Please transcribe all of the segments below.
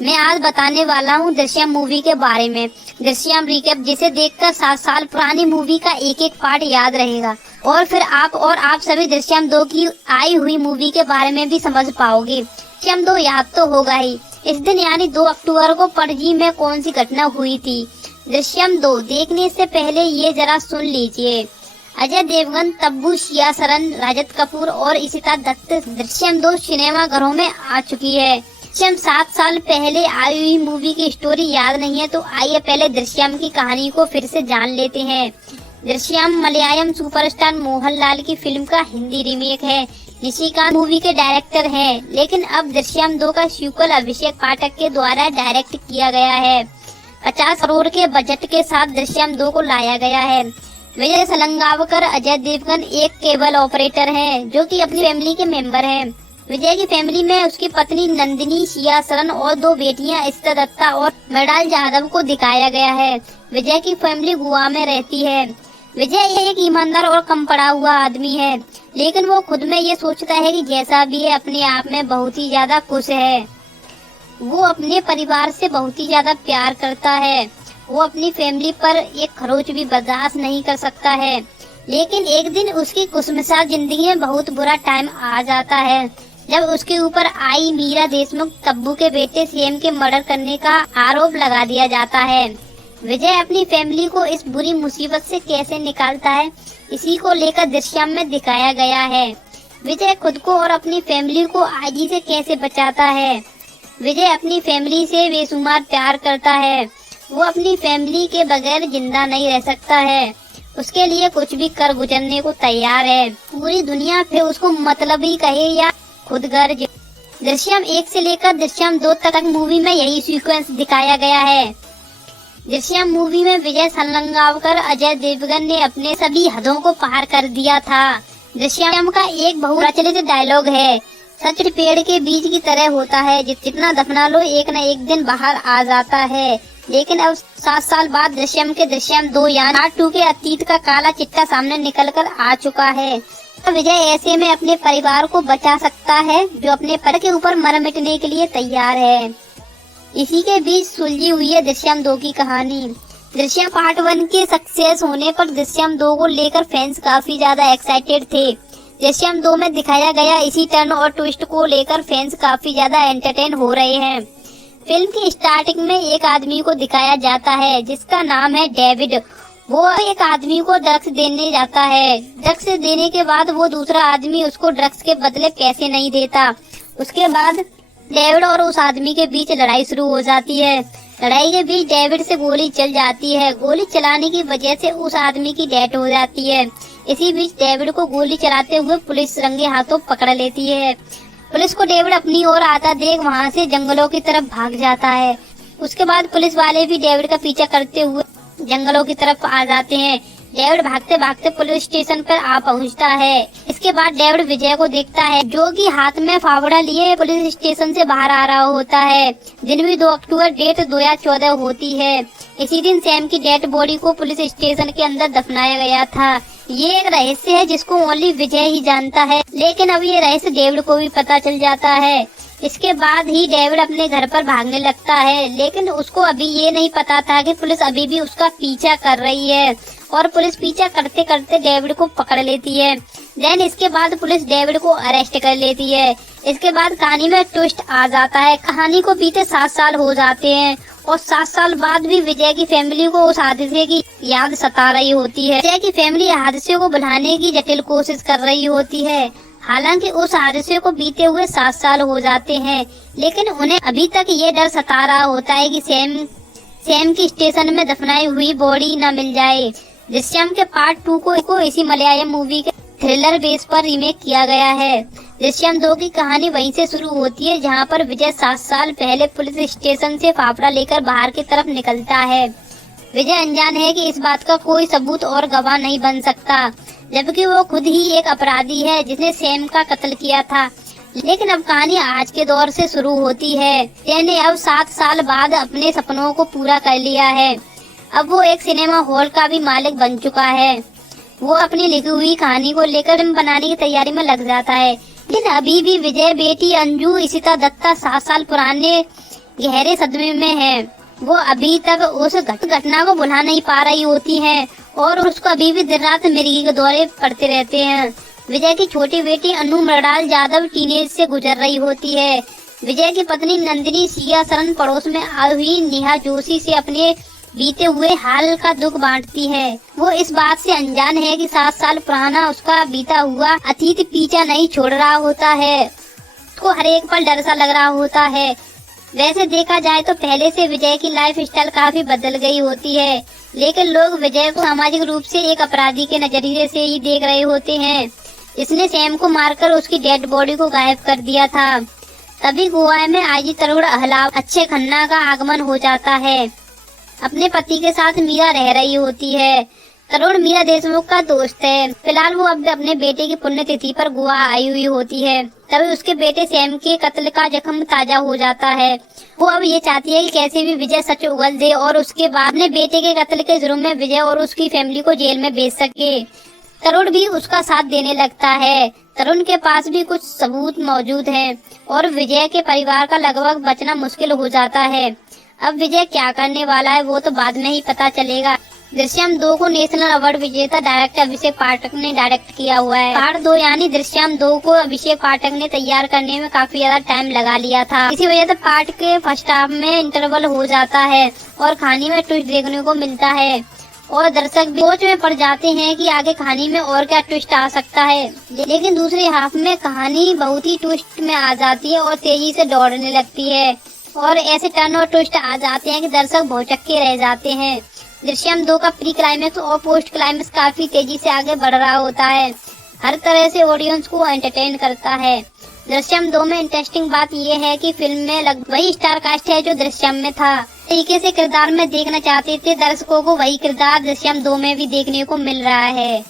मैं आज बताने वाला हूँ दृश्यम मूवी के बारे में। दृश्यम रिकैप, जिसे देखकर 7 साल पुरानी मूवी का एक एक पार्ट याद रहेगा और फिर आप सभी दृश्यम 2 की आई हुई मूवी के बारे में भी समझ पाओगे। दृश्यम 2 याद तो होगा ही। इस दिन यानी 2 अक्टूबर को पणजी में कौन सी घटना हुई थी। दृश्यम 2 देखने से पहले ये जरा सुन लीजिए। अजय देवगन, तब्बू, शिया सरन, राजत कपूर और इशिता दत्त दृश्यम 2 सिनेमा घरों में आ चुकी है। दृश्यम 7 साल पहले आई हुई मूवी की स्टोरी याद नहीं है तो आइए पहले दृश्यम की कहानी को फिर से जान लेते हैं। दृश्यम मलयालम सुपरस्टार मोहनलाल की फिल्म का हिंदी रीमेक है। निशिकांत मूवी के डायरेक्टर हैं, लेकिन अब दृश्यम 2 का सीक्वल अभिषेक पाठक के द्वारा डायरेक्ट किया गया है। 50 करोड़ के बजट के साथ दृश्यम 2 को लाया गया है। विजय सलंगावकर, अजय देवगन एक केबल ऑपरेटर है जो कि अपनी फैमिली के मेंबर हैं। विजय की फैमिली में उसकी पत्नी नंदिनी, शिया सरन और 2 बेटियां इशिता दत्ता और मृणाल जाधव को दिखाया गया है। विजय की फैमिली गोवा में रहती है। विजय एक ईमानदार और कम पड़ा हुआ आदमी है, लेकिन वो खुद में ये सोचता है कि जैसा भी है अपने आप में बहुत ही ज्यादा खुश है। वो अपने परिवार से बहुत ही ज्यादा प्यार करता है। वो अपनी फैमिली पर एक खरोच भी बर्दाश्त नहीं कर सकता है। लेकिन एक दिन उसकी खुशमिजाज जिंदगी में बहुत बुरा टाइम आ जाता है जब उसके ऊपर आई मीरा देशमुख तब्बू के बेटे सेम के मर्डर करने का आरोप लगा दिया जाता है। विजय अपनी फैमिली को इस बुरी मुसीबत से कैसे निकालता है, इसी को लेकर दृश्यम में दिखाया गया है। विजय खुद को और अपनी फैमिली को आजी से कैसे बचाता है। विजय अपनी फैमिली से बेशुमार प्यार करता है। वो अपनी फैमिली के बगैर जिंदा नहीं रह सकता है। उसके लिए कुछ भी कर गुजरने को तैयार है। पूरी दुनिया फिर उसको मतलबी कहे या खुदगर्ज। दृश्यम 1 से लेकर दृश्यम 2 तक मूवी में यही सीक्वेंस दिखाया गया है। दृश्यम मूवी में विजय सलंगावकर, अजय देवगन ने अपने सभी हदों को पार कर दिया था। दृश्यम का एक बहुप्रचलित डायलॉग है, सच पेड़ के बीज की तरह होता है, जितना दफना लो एक न एक दिन बाहर आ जाता है। लेकिन अब 7 साल बाद दृश्यम 2 यानी पार्ट 2 के अतीत का काला चिट्ठा सामने निकल कर आ चुका है। विजय ऐसे में अपने परिवार को बचा सकता है जो अपने पर के ऊपर मर मिटने के लिए तैयार है। इसी के बीच सुलझी हुई है दृश्यम 2 की कहानी। दृश्यम पार्ट 1 के सक्सेस होने पर दृश्यम 2 को लेकर फैंस काफी ज्यादा एक्साइटेड थे। दृश्यम 2 में दिखाया गया इसी टर्न और ट्विस्ट को लेकर फैंस काफी ज्यादा एंटरटेन हो रहे हैं। फिल्म की स्टार्टिंग में एक आदमी को दिखाया जाता है जिसका नाम है डेविड। वो एक आदमी को ड्रग्स देने जाता है। ड्रग्स देने के बाद वो दूसरा आदमी उसको ड्रग्स के बदले पैसे नहीं देता। उसके बाद डेविड और उस आदमी के बीच लड़ाई शुरू हो जाती है। लड़ाई के बीच डेविड से गोली चल जाती है। गोली चलाने की वजह से उस आदमी की डेथ हो जाती है। इसी बीच डेविड को गोली चलाते हुए पुलिस रंगे हाथों पकड़ लेती है। पुलिस को डेविड अपनी ओर आता देख वहां से जंगलों की तरफ भाग जाता है। उसके बाद पुलिस वाले भी डेविड का पीछा करते हुए जंगलों की तरफ आ जाते हैं। डेविड भागते भागते पुलिस स्टेशन पर आ पहुंचता है। इसके बाद डेविड विजय को देखता है जो कि हाथ में फावड़ा लिए पुलिस स्टेशन से बाहर आ रहा होता है। दिन भी 2 अक्टूबर डेट 2014 होती है। इसी दिन सैम की डेड बॉडी को पुलिस स्टेशन के अंदर दफनाया गया था। ये एक रहस्य है जिसको ओनली विजय ही जानता है, लेकिन अब ये रहस्य डेविड को भी पता चल जाता है। इसके बाद ही डेविड अपने घर पर भागने लगता है, लेकिन उसको अभी ये नहीं पता था कि पुलिस अभी भी उसका पीछा कर रही है और पुलिस पीछा करते करते डेविड को पकड़ लेती है। देन इसके बाद पुलिस डेविड को अरेस्ट कर लेती है। इसके बाद कहानी में ट्विस्ट आ जाता है। कहानी को बीते 7 साल हो जाते हैं और 7 साल बाद भी विजय की फैमिली को उस हादसे की याद सता रही होती है। विजय की फैमिली हादसे को भुलाने की जटिल कोशिश कर रही होती है। हालांकि उस हादसे को बीते हुए 7 साल हो जाते हैं, लेकिन उन्हें अभी तक ये डर सता रहा होता है कि सैम की स्टेशन में दफनाई हुई बॉडी न मिल जाए। दृश्यम के पार्ट 2 को इसी मलयालम मूवी के थ्रिलर बेस पर रीमेक किया गया है। दृश्यम 2 की कहानी वहीं से शुरू होती है जहां पर विजय 7 साल पहले पुलिस स्टेशन से फाफड़ा लेकर बाहर की तरफ निकलता है। विजय अनजान है कि इस बात का कोई सबूत और गवाह नहीं बन सकता, जबकि वो खुद ही एक अपराधी है जिसने सैम का कत्ल किया था। लेकिन अब कहानी आज के दौर से शुरू होती है। विजय ने अब 7 साल बाद अपने सपनों को पूरा कर लिया है। अब वो एक सिनेमा हॉल का भी मालिक बन चुका है। वो अपनी लिखी हुई कहानी को लेकर फिल्म बनाने की तैयारी में लग जाता है। लेकिन अभी भी विजय बेटी अंजू, इशिता दत्ता 7 साल पुराने गहरे सदमे में है। वो अभी तक उस घटना को भुला नहीं पा रही होती है और उसको अभी भी दिन रात मिर्गी के दौरे पड़ते रहते हैं। विजय की छोटी बेटी अनु मृणाल यादव टीनेज से गुजर रही होती है। विजय की पत्नी नंदिनी सिया शरण पड़ोस में आई हुई नेहा जोशी से अपने बीते हुए हाल का दुख बांटती है। वो इस बात से अनजान है कि 7 साल पुराना उसका बीता हुआ अतीत पीछा नहीं छोड़ रहा होता है। उसको हर एक पल डर सा लग रहा होता है। वैसे देखा जाए तो पहले से विजय की लाइफ स्टाइल काफी बदल गई होती है, लेकिन लोग विजय को सामाजिक रूप से एक अपराधी के नजरिए से ही देख रहे होते हैं, जिसने सैम को मारकर उसकी डेड बॉडी को गायब कर दिया था। तभी गोवा में आईजी तरुण अहलावत अक्षय खन्ना का आगमन हो जाता है। अपने पति के साथ मीरा रह रही होती है। तरुण मीरा देशमुख का दोस्त है। फिलहाल वो अब अपने बेटे की पुण्यतिथि पर गोवा आई हुई होती है। तभी उसके बेटे सैम के कत्ल का जख्म ताजा हो जाता है। वो अब ये चाहती है कि कैसे भी विजय सच उगल दे और उसके बाद अपने बेटे के कत्ल के जुर्म में विजय और उसकी फैमिली को जेल में भेज सके। तरुण भी उसका साथ देने लगता है। तरुण के पास भी कुछ सबूत मौजूद हैं और विजय के परिवार का लगभग बचना मुश्किल हो जाता है। अब विजय क्या करने वाला है वो तो बाद में ही पता चलेगा। दृश्यम 2 को नेशनल अवार्ड विजेता डायरेक्टर अभिषेक पाठक ने डायरेक्ट किया हुआ है। पार्ट 2 यानी दृश्यम 2 को अभिषेक पाठक ने तैयार करने में काफी ज्यादा टाइम लगा लिया था। इसी वजह से पार्ट के फर्स्ट हाफ में इंटरवल हो जाता है और कहानी में ट्विस्ट देखने को मिलता है और दर्शक भी सोच में पड़ जाते हैं कि आगे कहानी में और क्या ट्विस्ट आ सकता है। लेकिन दूसरे हाफ में कहानी बहुत ही ट्विस्ट में आ जाती है और तेजी से दौड़ने लगती है और ऐसे टर्न और ट्विस्ट आ जाते हैं कि दर्शक भौचक्के रह जाते हैं। दृश्यम 2 का प्री क्लाइमेक्स और पोस्ट क्लाइमेक्स काफी तेजी से आगे बढ़ रहा होता है। हर तरह से ऑडियंस को एंटरटेन करता है। दृश्यम 2 में इंटरेस्टिंग बात यह है कि फिल्म में लगभग वही स्टार कास्ट है जो दृश्यम में था। तरीके से किरदार में देखना चाहते थे दर्शकों को, वही किरदार दृश्यम 2 में भी देखने को मिल रहा है।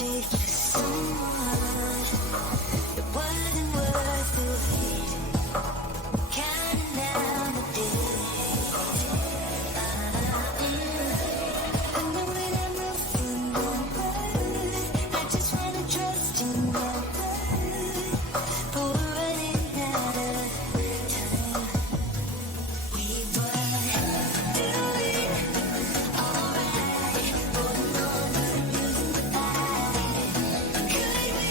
stay for someone that wasn't worth the wait. Counting down the days. I know that I'm moving forward. I just wanna trust in my word, but we're running out of time. We were doing alright, holding on to the music goodbye. Could we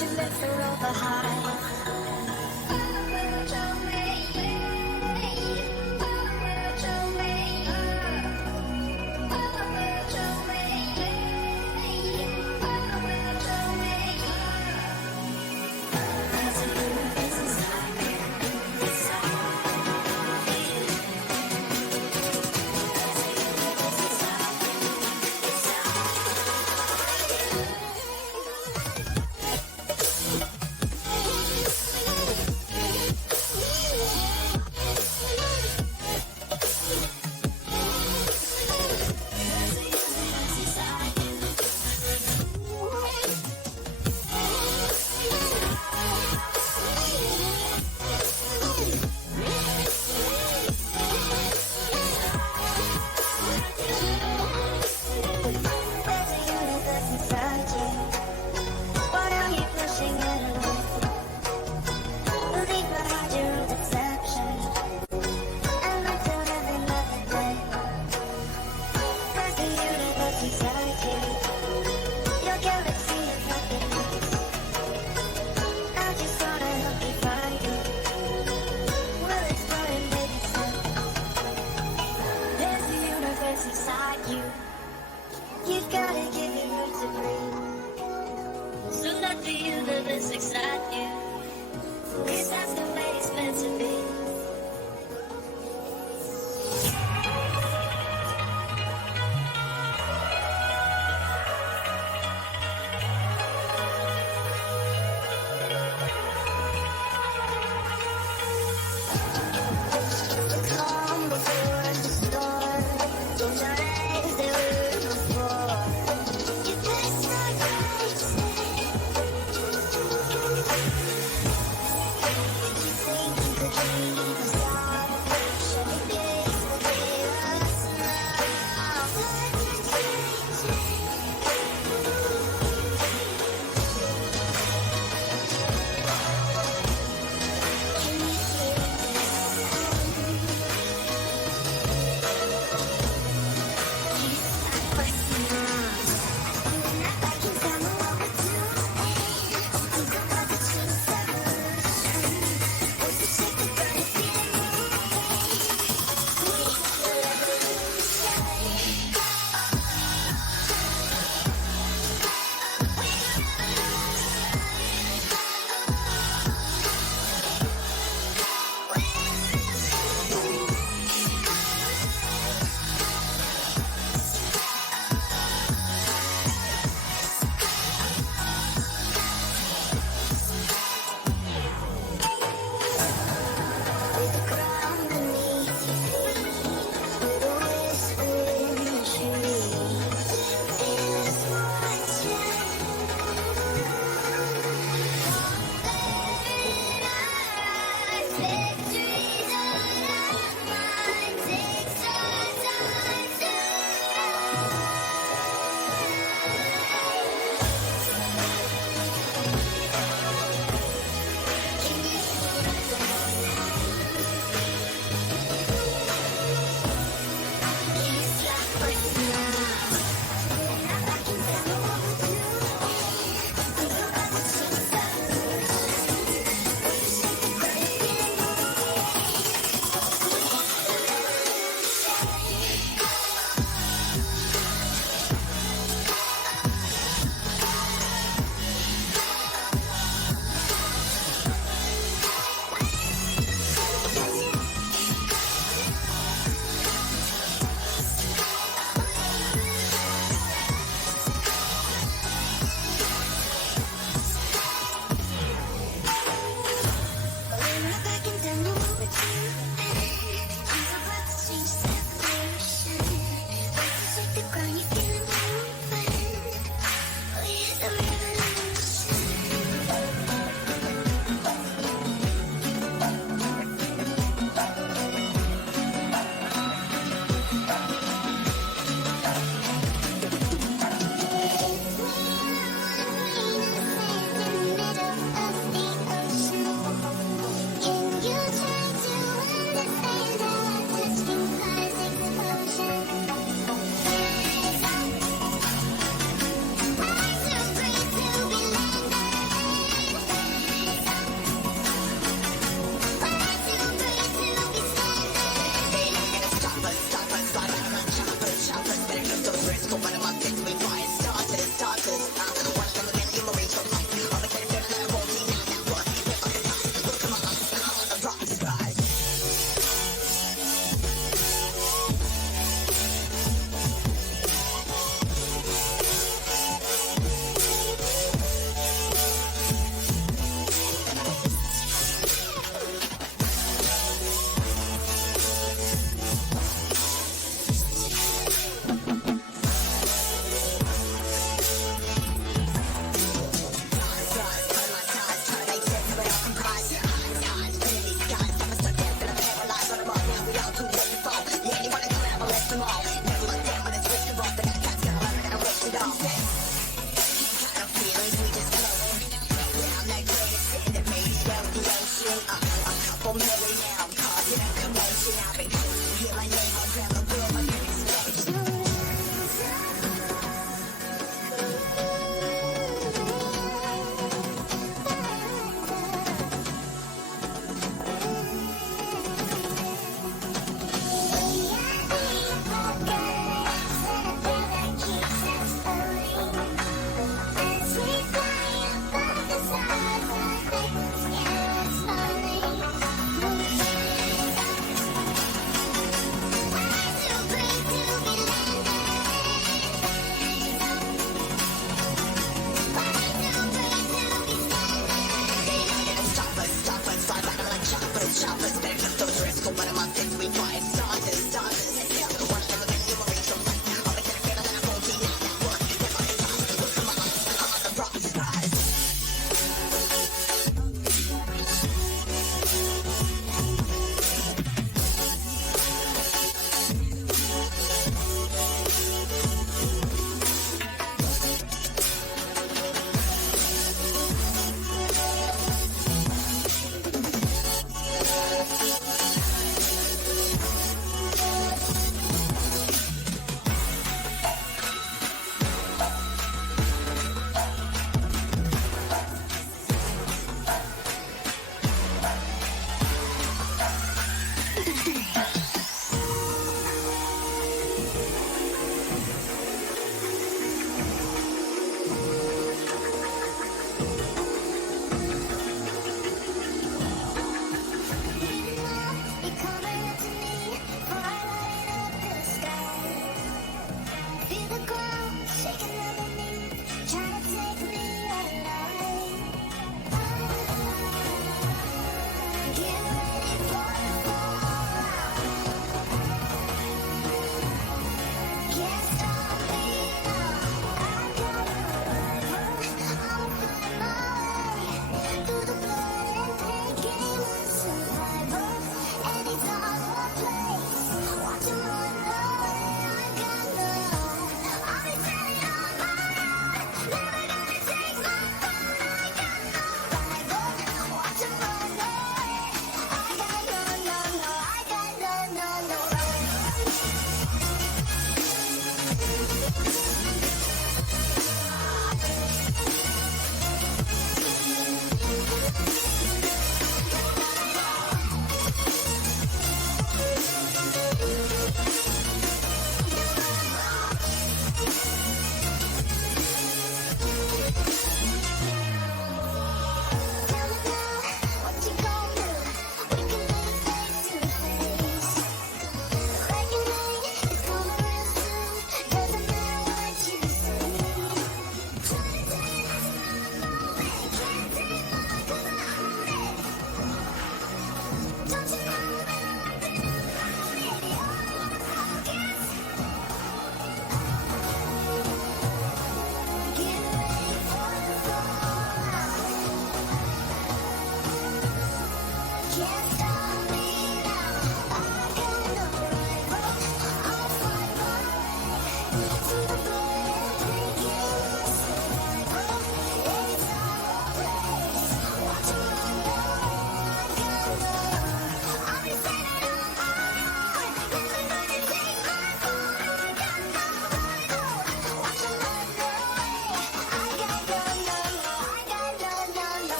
should let the road behind.